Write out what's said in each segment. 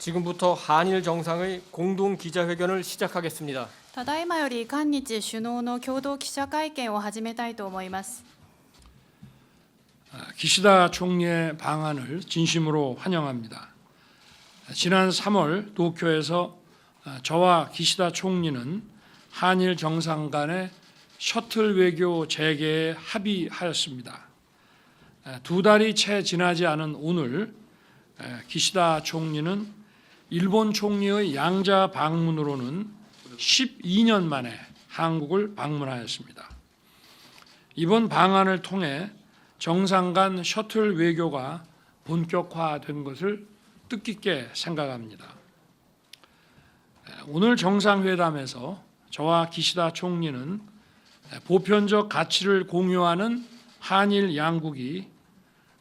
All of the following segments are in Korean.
지금부터 한일 정상의 공동 기자회견을 시작하겠습니다. ただいまより韓日首脳の共同記者会見を始めたいと思います。 기시다 총리의 방안을 진심으로 환영합니다. 지난 3월 도쿄에서 저와 기시다 총리는 한일 정상 간의 셔틀 외교 재개에 합의하였습니다. 두 달이 채 지나지 않은 오늘 기시다 총리는 일본 총리의 양자 방문으로는 12년 만에 한국을 방문하였습니다. 이번 방안을 통해 정상 간 셔틀 외교가 본격화된 것을 뜻깊게 생각합니다. 오늘 정상회담에서 저와 기시다 총리는 보편적 가치를 공유하는 한일 양국이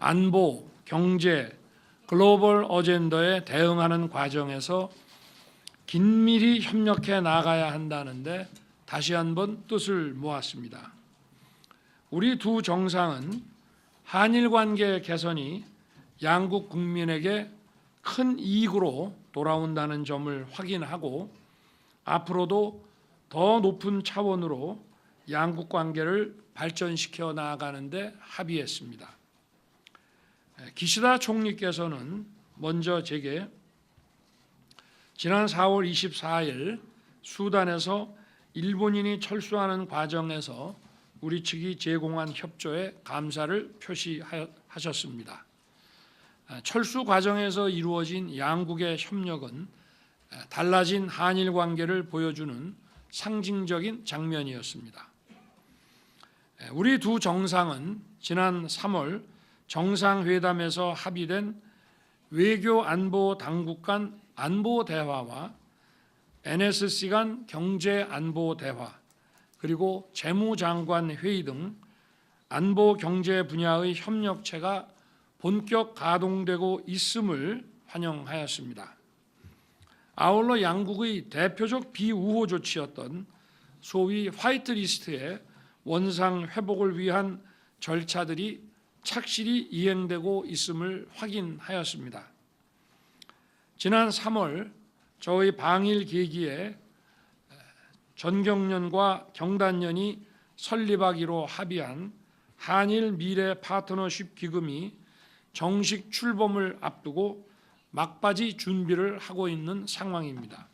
안보, 경제, 글로벌 어젠더에 대응하는 과정에서 긴밀히 협력해 나가야 한다는데 다시 한번 뜻을 모았습니다. 우리 두 정상은 한일 관계 개선이 양국 국민에게 큰 이익으로 돌아온다는 점을 확인하고 앞으로도 더 높은 차원으로 양국 관계를 발전시켜 나아가는 데 합의했습니다. 기시다 총리께서는 먼저 제게 지난 4월 24일 수단에서 일본인이 철수하는 과정에서 우리 측이 제공한 협조에 감사를 표시하셨습니다. 철수 과정에서 이루어진 양국의 협력은 달라진 한일 관계를 보여주는 상징적인 장면이었습니다. 우리 두 정상은 지난 3월 정상회담에서 합의된 외교 안보 당국 간 안보 대화와 NSC 간 경제 안보 대화 그리고 재무장관 회의 등 안보 경제 분야의 협력체가 본격 가동되고 있음을 환영하였습니다. 아울러 양국의 대표적 비우호 조치였던 소위 화이트리스트의 원상 회복을 위한 절차들이 착실히 이행되고 있음을 확인하였습니다. 지난 3월 저희 방일 계기에 전경련과 경단련이 설립하기로 합의한 한일 미래 파트너십 기금이 정식 출범을 앞두고 막바지 준비를 하고 있는 상황입니다.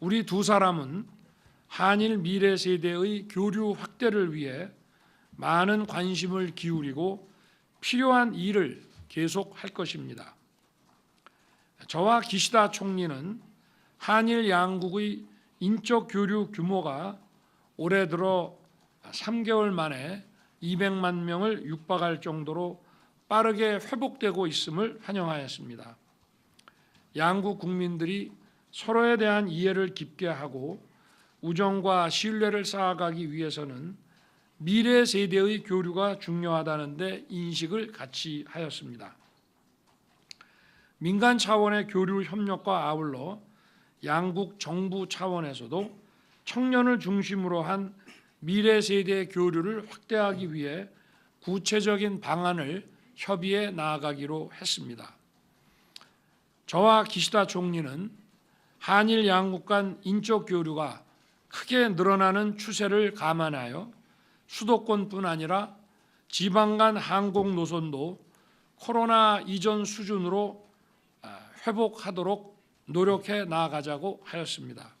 우리 두 사람은 한일 미래 세대의 교류 확대를 위해 많은 관심을 기울이고 필요한 일을 계속할 것입니다. 저와 기시다 총리는 한일 양국의 인적 교류 규모가 올해 들어 3개월 만에 200만 명을 육박할 정도로 빠르게 회복되고 있음을 환영하였습니다. 양국 국민들이 서로에 대한 이해를 깊게 하고 우정과 신뢰를 쌓아가기 위해서는 미래 세대의 교류가 중요하다는 데 인식을 같이 하였습니다. 민간 차원의 교류 협력과 아울러 양국 정부 차원에서도 청년을 중심으로 한 미래 세대 교류를 확대하기 위해 구체적인 방안을 협의해 나아가기로 했습니다. 저와 기시다 총리는 한일 양국 간 인적 교류가 크게 늘어나는 추세를 감안하여 수도권뿐 아니라 지방 간 항공 노선도 코로나 이전 수준으로 회복하도록 노력해 나아가자고 하였습니다.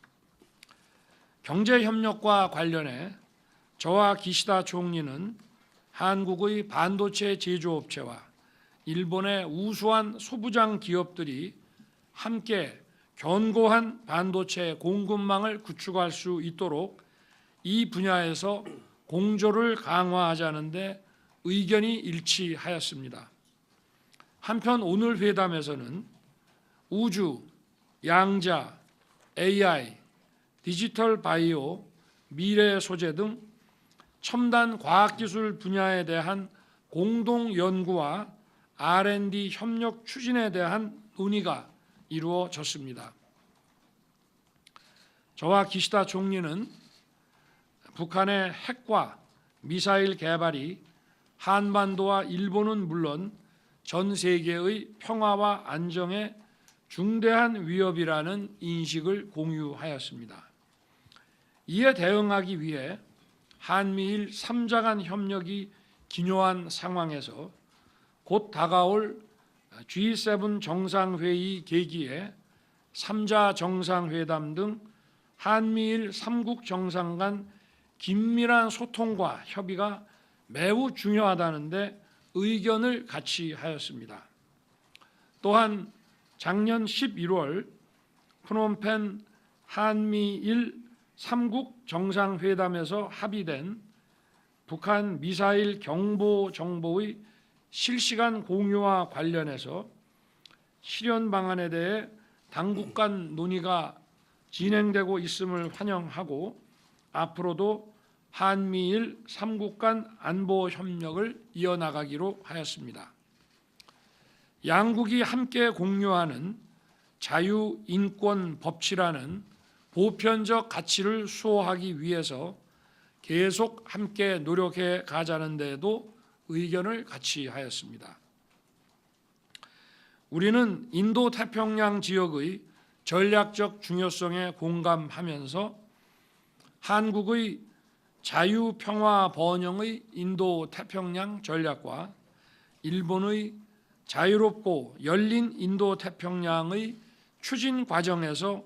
경제협력과 관련해 저와 기시다 총리는 한국의 반도체 제조업체와 일본의 우수한 소부장 기업들이 함께 견고한 반도체 공급망을 구축할 수 있도록 이 분야에서 공조를 강화하자는 데 의견이 일치하였습니다. 한편 오늘 회담에서는 우주, 양자, AI, 디지털 바이오, 미래 소재 등 첨단 과학기술 분야에 대한 공동 연구와 R&D 협력 추진에 대한 논의가 이루어졌습니다. 저와 기시다 총리는 북한의 핵과 미사일 개발이 한반도와 일본은 물론 전 세계의 평화와 안정에 중대한 위협이라는 인식을 공유하였습니다. 이에 대응하기 위해 한미일 3자 간 협력이 기묘한 상황에서 곧 다가올 G7 정상회의 계기에 3자 정상회담 등 한미일 3국 정상 간 긴밀한 소통과 협의가 매우 중요하다는데 의견을 같이 하였습니다. 또한 작년 11월 프놈펜 한미일 3국 정상회담에서 합의된 북한 미사일 경보 정보의 실시간 공유와 관련해서 실현 방안에 대해 당국 간 논의가 진행되고 있음을 환영하고 앞으로도 한미일 3국 간 안보 협력을 이어나가기로 하였습니다. 양국이 함께 공유하는 자유, 인권, 법치라는 보편적 가치를 수호하기 위해서 계속 함께 노력해 가자는 데에도 의견을 같이 하였습니다. 우리는 인도태평양 지역의 전략적 중요성에 공감하면서 한국의 자유, 평화, 번영의 인도태평양 전략과 일본의 자유롭고 열린 인도태평양의 추진 과정에서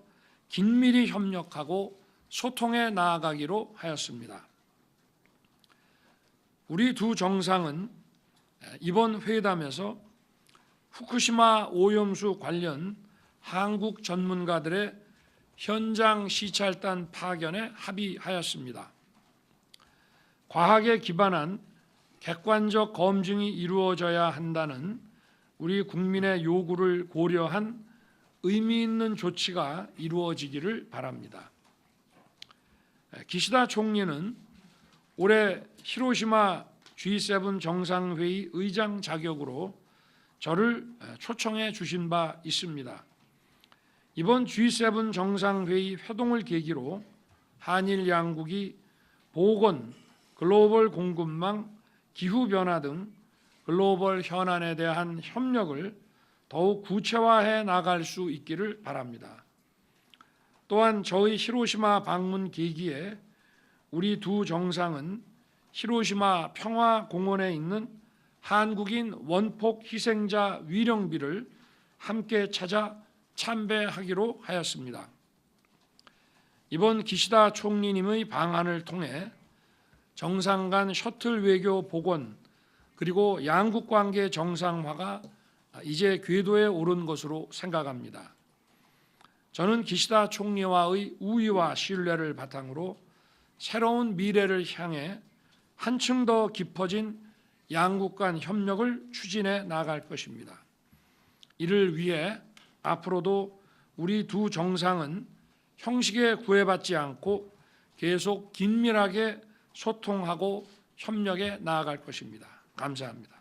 긴밀히 협력하고 소통해 나아가기로 하였습니다. 우리 두 정상은 이번 회담에서 후쿠시마 오염수 관련 한국 전문가들의 현장 시찰단 파견에 합의하였습니다. 과학에 기반한 객관적 검증이 이루어져야 한다는 우리 국민의 요구를 고려한 의미 있는 조치가 이루어지기를 바랍니다. 기시다 총리는 올해 히로시마 G7 정상회의 의장 자격으로 저를 초청해 주신 바 있습니다. 이번 G7 정상회의 회동을 계기로 한일 양국이 보건, 글로벌 공급망, 기후변화 등 글로벌 현안에 대한 협력을 더욱 구체화해 나갈 수 있기를 바랍니다. 또한 저희 히로시마 방문 계기에 우리 두 정상은 히로시마 평화공원에 있는 한국인 원폭 희생자 위령비를 함께 찾아 참배하기로 하였습니다. 이번 기시다 총리님의 방한을 통해 정상 간 셔틀 외교 복원 그리고 양국 관계 정상화가 이제 궤도에 오른 것으로 생각합니다. 저는 기시다 총리와의 우위와 신뢰를 바탕으로 새로운 미래를 향해 한층 더 깊어진 양국 간 협력을 추진해 나갈 것입니다. 이를 위해 앞으로도 우리 두 정상은 형식에 구애받지 않고 계속 긴밀하게 소통하고 협력해 나아갈 것입니다. 감사합니다.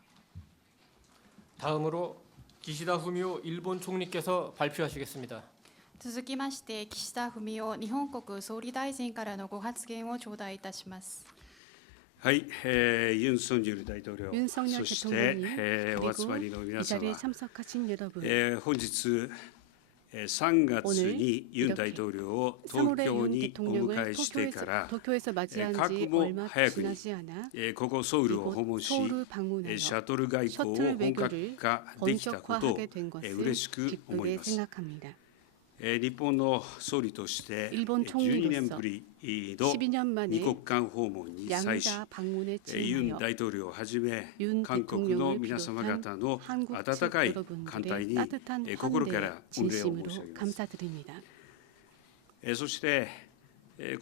다음으로 기시다 후미오 일본 총리께서 발표하시겠습니다. 続きまして岸田文雄日本国総理大臣からのご発言を頂戴いたします。はい、ユン・ソンジュル大統領、 윤석열 そし 대통령님 て、お集まりの 그리고 皆 이 様、 자리에 참석하신 여러분, 本日、3月にユン大統領を東 3월에 京 윤 にお迎 대통령을 えしてから 도쿄에서 맞이한 지 각뭐 얼마早くに 지나지 않아 ここソウルを訪問 이곳 し、 서울을 방문하여 シャトル外交を 셔틀 本格 외교를 化できたことを 본격화하게 된 것을 嬉しく思い 기쁘게 ます。 생각합니다. 日本の総理として일본 12年 총리로서 ぶりの 12년 만에 二国間訪問に際し、 양자 방문에 ユン 진하여 大統領をはじめ 윤 韓国の 대통령을 皆様 비롯한 方の 한국 温 측 かい歓待 여러분들의 に 따뜻한 心から 환대에 御礼を申し 진심으로 上げます。 감사드립니다. そして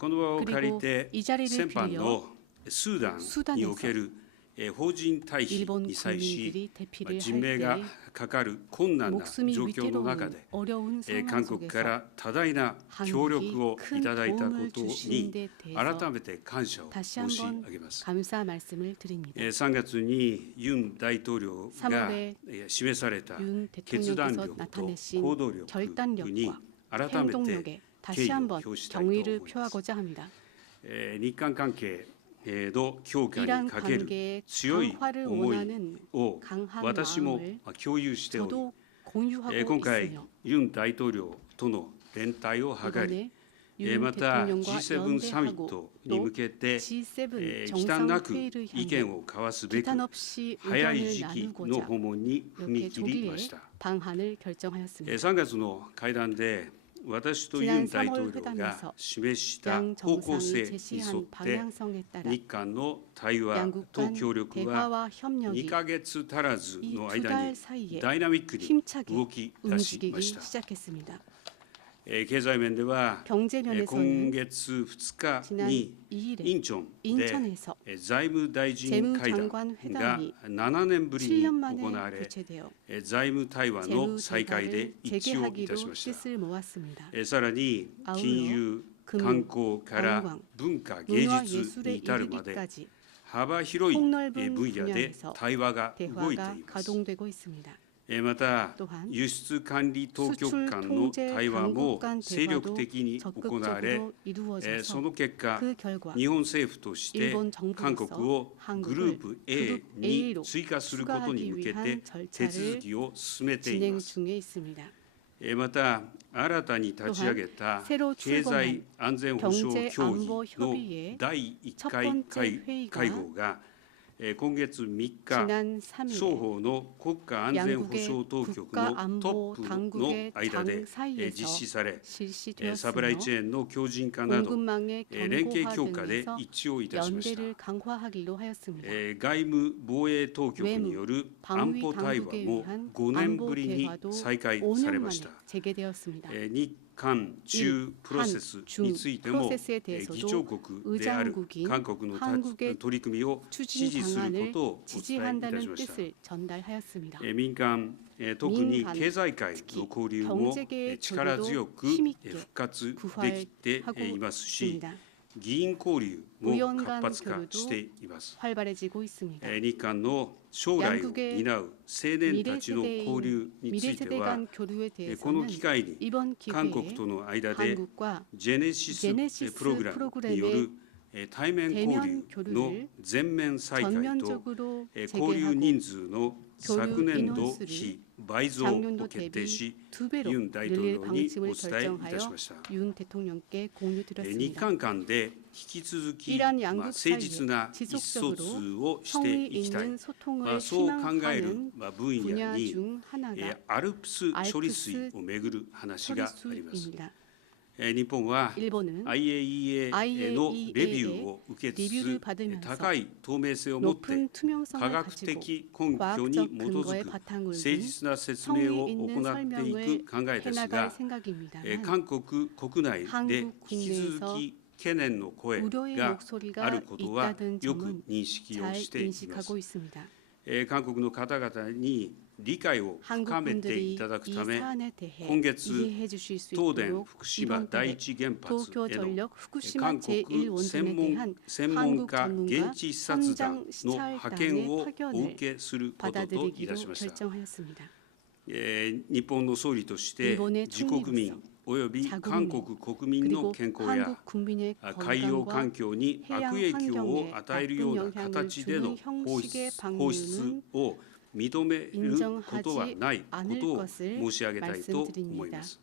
この場を借りて 그리고 이 자리를 先般 빌려 のスーダンにおける邦人退避 일본 に際し 국민들이 대피를 人命 할 が 때 かかる困難な 목숨이 状況の中 위태로운 で 어려운 상황 韓国か 속에서 ら多大な協 한국이 力をい 큰 ただいたこ 도움을 と 주신 に 데 대해서 改めて感謝を 다시 申し 한번 上げます。 감사 말씀을 드립니다. 3月にユン大統領が 3월에 示された 윤 決断 대통령께서 力と 나타내신 行動力に 결단력과 改めて 행동력에 다시 敬意を 한번 表したいと思い 경의를 ます。 표하고자 합니다. 日韓関係の強化 이란 にかける 관계의 強い 강화를 思い 원하는 を 강한 私も 마음을 共有しており、 저도 공유하고 今回 있으며 ユン大統領との連帯を図り 이번에 윤 また 대통령과 G7 サミッ 연대하고 トに向けて G7 忌憚なく 정상회의를 意 향해 見を交わすべく 기탄 없이 早い 의견을 時期の 나누고자 訪問に踏み 이렇게 切り 조기에 ました。 방한을 결정하였습니다. 3月の会談で私とユン大統領が示した方 양 向 정상이 性に沿っ 제시한 て 방향성에 따라 日韓の対話 양국 と 간 協力は 대화와 2 협력이 ヶ月足らず 이 の 두 間 달 に 사이에 ダイナミックに 힘차게 動き出し 움직이기 ました。 시작했습니다. 経済面では 경제 今 면에서는 月2日 지난 に 2일에 インチョンで 인천에서 財務大臣会談 재무장관 が 회담이 7年ぶりに 7년 만에 行われ 개최되어 財務対話の再開で 재무 一致をいた 재개하기로 しました。 뜻을 모았습니다. さらに金融、 금융, 観光から 관광, 文化芸 문화 術 예술에 に至るまで 이르기까지 幅広い 폭넓은 分野で 분야에서 対話が動いて 대화가 います。 가동되고 있습니다. また 또한 輸出管理当局 수출 間の 통제 対話 당국 も 간 精力 대화도 的に行われ 적극적으로 이루어져서 その結果 그 결과 日本政府として 일본 韓国 정부로서 をグループ A 그룹 に A로 追加することに 추가하기 向けて 위한 手続 절차를 きを進めてい 진행 ます。 중에 있습니다. また新たに立ち上げた 새로 経済 출범한 安全保障 경제 協議 안보 の 협의회 第1 첫 回 번째 会 회의가 会合が今月3日 지난 双 3일 方の国家安全保障当局のトップの 국가안보당국의 間で 장 사이에서 実施され、サ 실시되었으며 プライチェーンの強靭化など 공급망의 連携 견고화 強化で 등에서 一致をいたしました。 연대를 강화하기로 하였습니다. 外務防衛当局による安 방위 保対話 당국에 も 위한 5年 안보 ぶりに 대화도 再開さ 5년 れ 만에 ました。 재개되었습니다. 日韓中プロセスについても 프로세스에 대해서도 議長国である 의장국인 韓国の 한국의 取り組みを支 추진 持するこ 방안을 とをお伝えいたし 지지한다는 ました。 뜻을 전달하였습니다. 民間、特に経済界の交流も 경제계의 力強く 힘있게 復活できていますし、 있습니다. 議員交流も 의원 活 간 発化 교류도 しています。 활발해지고 있습니다. 日韓の将来を担う青年たちの交流について 미래세대 は 간 교류에 この 대해서는 機会に 이번 韓国 기회에 との間で 한국과 ジェネシス 제네시스 プログラムによる対面交 대면 流の 교류를 全面再開と 전면적으로 交流 재개하고 人数の昨年度 교류 比倍増を 작년도 決定し 대비 2배로 ユン大統 늘릴 領にお 방침을 伝えいた 결정하여 しました。 윤 대통령께 日 공유드렸습니다. 韓間で引き続き 이란 양국 誠 사이에 実な意思疎通をして 성의 いきたい 있는 소통을 そう考える 희망하는 分野 분야 に 중 하나가 アルプス処理水をめぐる話があります。 처리수입니다. 日本は 일본은 IAEA のレビューを受けつつ 리뷰를 받으면서 高い透明性を持って 높은 투명성을 科学 가지고 的根拠 과학적 に基づ 근거에 く 바탕을 誠 둔 実な説明を 성의 行 있는 ってい 설명을 く考えです 해나갈 が、 생각입니다만 韓国国内で 한국 引き続 국내에서 き懸念の声 우려의 があ 목소리가 ることは 있다는 よく 점은 認識を 잘 しています。 인식하고 있습니다. 韓国の方々に理解を 한국 深めて 분들이 いただく 이 ため、 사안에 대해今月 이해해 주실 수 東電 있도록 福島 이번 第 달에 一原発への 도쿄전력 후쿠시마 韓国 제1원전에 대한 専門 한국 家 전문가 現地視察団 현장 の派遣 시찰단의 をお 파견을 受けすることとい 받아들이기로 たしました。 결정하였습니다. 日本の総理として 일본의 自国民 총리로서 および 자국민 韓国国民の 그리고 健康や 한국 국민의 海洋 건강과 環境に悪 해양 影響を 환경에 与えるような 나쁜 영향을 形での 주는 放 형식의 出を認めることはないこ 인정하지 とを 않을 것을 申し上げたいと思い 말씀드립니다. ます。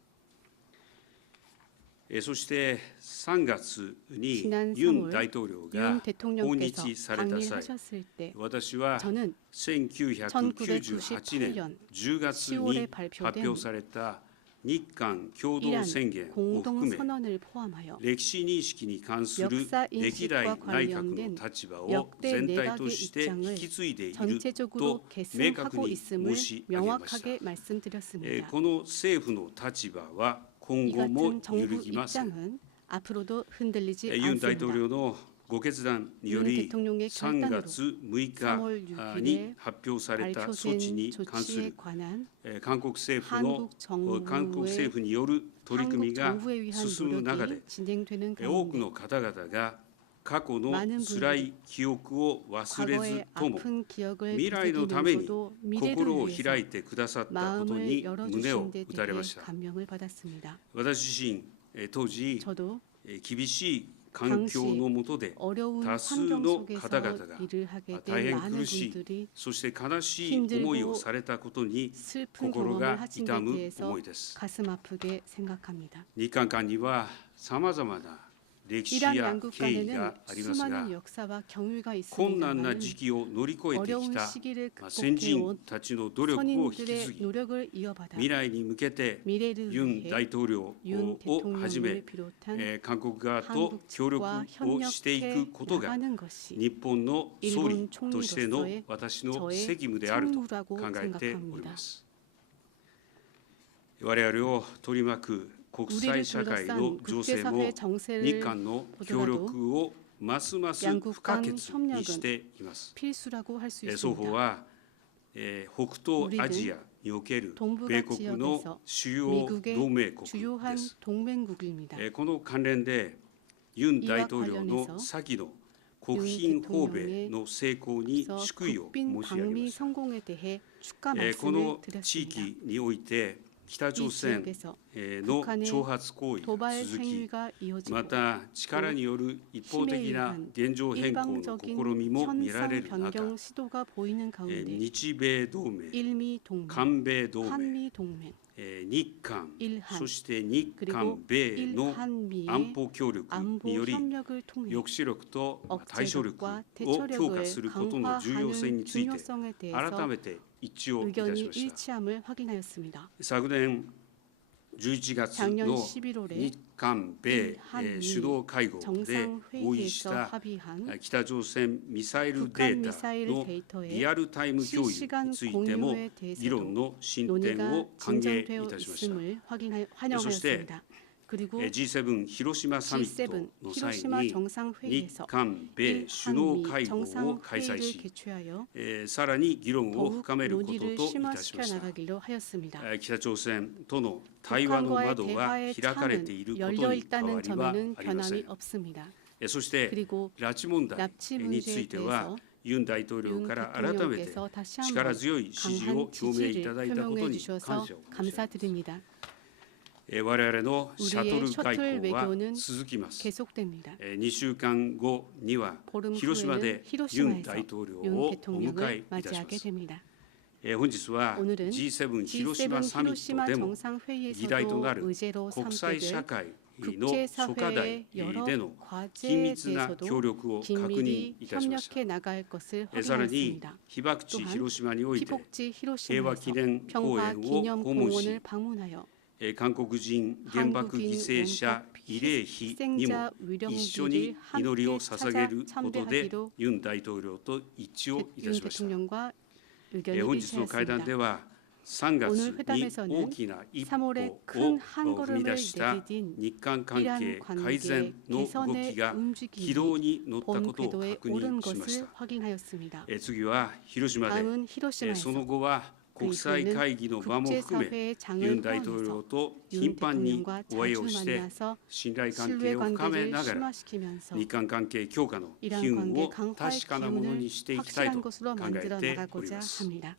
そして3月に 지난 ユン 3월 大統領 윤 が訪 대통령께서 日された際、 방일하셨을 때 私は 저는 1998年10月に 10월에 発 발표된 表された日韓共同 이란 宣言を含め 공동선언을 포함하여 歴史認識に関する 역사 歴代 인식과 内閣 관련된 の立場を 역대 全体 내각의 として引 입장을 き継いでいる 전체적으로 と明確 계승하고 に 있음을 申し上げました。 명확하게 말씀드렸습니다. この政府の立場は今 이 後も 같은 揺る 정부 ぎません。 입장은 앞으로도 흔들리지 ユン大統 않습니다. 領のご決断によ 윤 り 대통령의 3 결단으로 月6 3월 日 6일에 に発表された措置 발표된 に関す 조치에 る 관한 韓国政府の 한국 韓国 정부의 政府による取り組み 한국 が 정부에 위한 進む中で 노력이 진행되는 多く 가운데 の方々が過去の 많은 辛い記憶を忘れず 과거의 とも 아픈 기억을 未来のために 되새기면서도 미래를 心を 위해서 開いてくださったこと 마음을 に胸を 열어주신 데 打たれ 대해 ました。 감명을 받았습니다. 私自身当時 저도 厳しい環境の下で 어려운 多数 환경 の 속에서 方々が 일을 하게 大 된 変 많은 苦しい 분들이 そして悲しい思いをされたことに 슬픈 心 경험을 が 하신 痛 데 む 대해서 思いです。 가슴 아프게 생각합니다. 日韓間にはさまざまな歴史 이란 や 양국 経緯 간에는 がありますが 수많은 역사와 경위가 困難な 있습니다만 時期を乗り越えてき 어려운 た 시기를 先人 극복해온 たちの努力を引き継 선인들의 ぎ 노력을 이어받아 未来に向けて 미래를 ユン 위해 大統領 윤 をはじめ 대통령을 비롯한 韓国側と 한국 協力 측과 をしていくことが 협력해 나가는 것이 日本の総理 일본 としての 총리로서의 私の 저의 責務であると 책무라고 考えており 생각합니다. ます。我々を取り巻く国 우리를 際社会の 둘러싼 情勢も 국제사회 日 정세를 韓の協力をますます不可欠にしています。 필수라고 할 수 双方 있습니다. は北東アジアにおける 동북아 米国の 지역에서 主要 미국의 同盟国で 주요한 す。 동맹국입니다. この関連でユン大統領の先の国賓訪米の成功に 그래서 祝意を 국빈 申し上げ 방미 ました。 성공에 대해 축하 こ 말씀을 の地 드렸습니다. 域において北朝 이 鮮 지역에서 の挑発行為が 도발 続き 행위가 이어지고 また力による一方的な現状変更の試 일방적인 みも見られ 현상 る中 변경 시도가 보이는 가운데 日米同盟 일미 동맹, 韓米同盟 한미 동맹, 日韓 일한 そして日韓 그리고 米の 일한미의 安保協力 안보 により 협력을 통해 抑止力と対処力 억제력과 を強化す 대처력을 ることの重要性 강화하는 について 중요성에 改 대해서 めて一致をいたし 의견이 ました。 일치함을 확인하였습니다. 昨年11月 작년 の 11월에 日韓米首脳会合で合意し 정상회의에서 た 합의한 北朝鮮ミサイルデ 북한 ータ 미사일 の 데이터의 リアルタイム共有に 실시간 ついても 공유에 議論 대해서도 の進展 논의가 を歓迎い 진전되어 たしました。 있음을 환영하였습니다. 그리고 G7 広島サミッ G7 トの際 히로시마 に日 정상회의에서 韓米首脳 일한미 会合を開催 정상회의를 し、 개최하여 さらに議論を 더욱 深めることと 논의를 いたし 심화시켜 ました。 나가기로 하였습니다. 北朝鮮との対話の 북한과의 窓は 대화의 開かれている 창은 こと 열려 に変わ 있다는 りは 점에는 ありませ 변함이 ん。 없습니다. そして 그리고 拉致問題 납치 につい 문제에 ては 대해서 ユン大統領 윤 から改めて 대통령께서 다시 力 한번 強い支持を 강한 表明いた 지지를 だいたこと 표명해 に 주셔서 感謝を申し上げます。 감사드립니다. 我々のシャト 우리의 ル外 셔틀 交は 외교는 続きます。 계속됩니다. 2週間後には 보름 広島 후에는 でユン 히로시마에서 大統領 윤 をお迎 대통령을 えいたしま 맞이하게 す。 됩니다. 本日は 오늘은 G7 広島 G7 サミット 히로시마 でも議題とな 정상회의에서도 る 의제로 国際 삼게 社 될 会の諸課題 국제사회의 여러 での緊 과제에 密な 대해서도 協力を確認 긴밀히 いたしました。 협력해 나갈 것을 さらに 확인했습니다. 被爆地 또한 広島において 피복지 平和 히로시마에서 記念公 평화 園を 기념 訪問し 공원을 방문하여 韓国人原爆犠牲者慰霊碑にも 희생자 一緒 위령들을 に祈りを 함께 捧げる 찾아 ことで 참배하기로 ユン大統領と一致をいた 윤 しました。 대통령과 의견이 本日の会談で 일치하였습니다. は3月 오늘 に 회담에서는 大きな一歩 3월에 を 큰 한 踏み 걸음을 出した 내디딘 日韓関係 이란 改 관계 善の動き 개선의 が軌 움직임이 道に乗った 본 ことを 궤도에 確 오른 認しまし 것을 た。 확인하였습니다. 次は広島で 다음은 そ 히로시마에서 の後は国際会議の場も含め 국제사회의 ユ 장을 ン大統領 포함해서 と 윤 頻繁に 대통령과 お会いを 자주 して 만나서 信頼関 신뢰 係を深め 관계를 ながら 심화시키면서 日韓関係強化の機 이란 運 관계 を 강화의 確かなもの 기운을 にしていきたい 확실한 と 것으로 考え 만들어 ており 나가고자 ます。 합니다.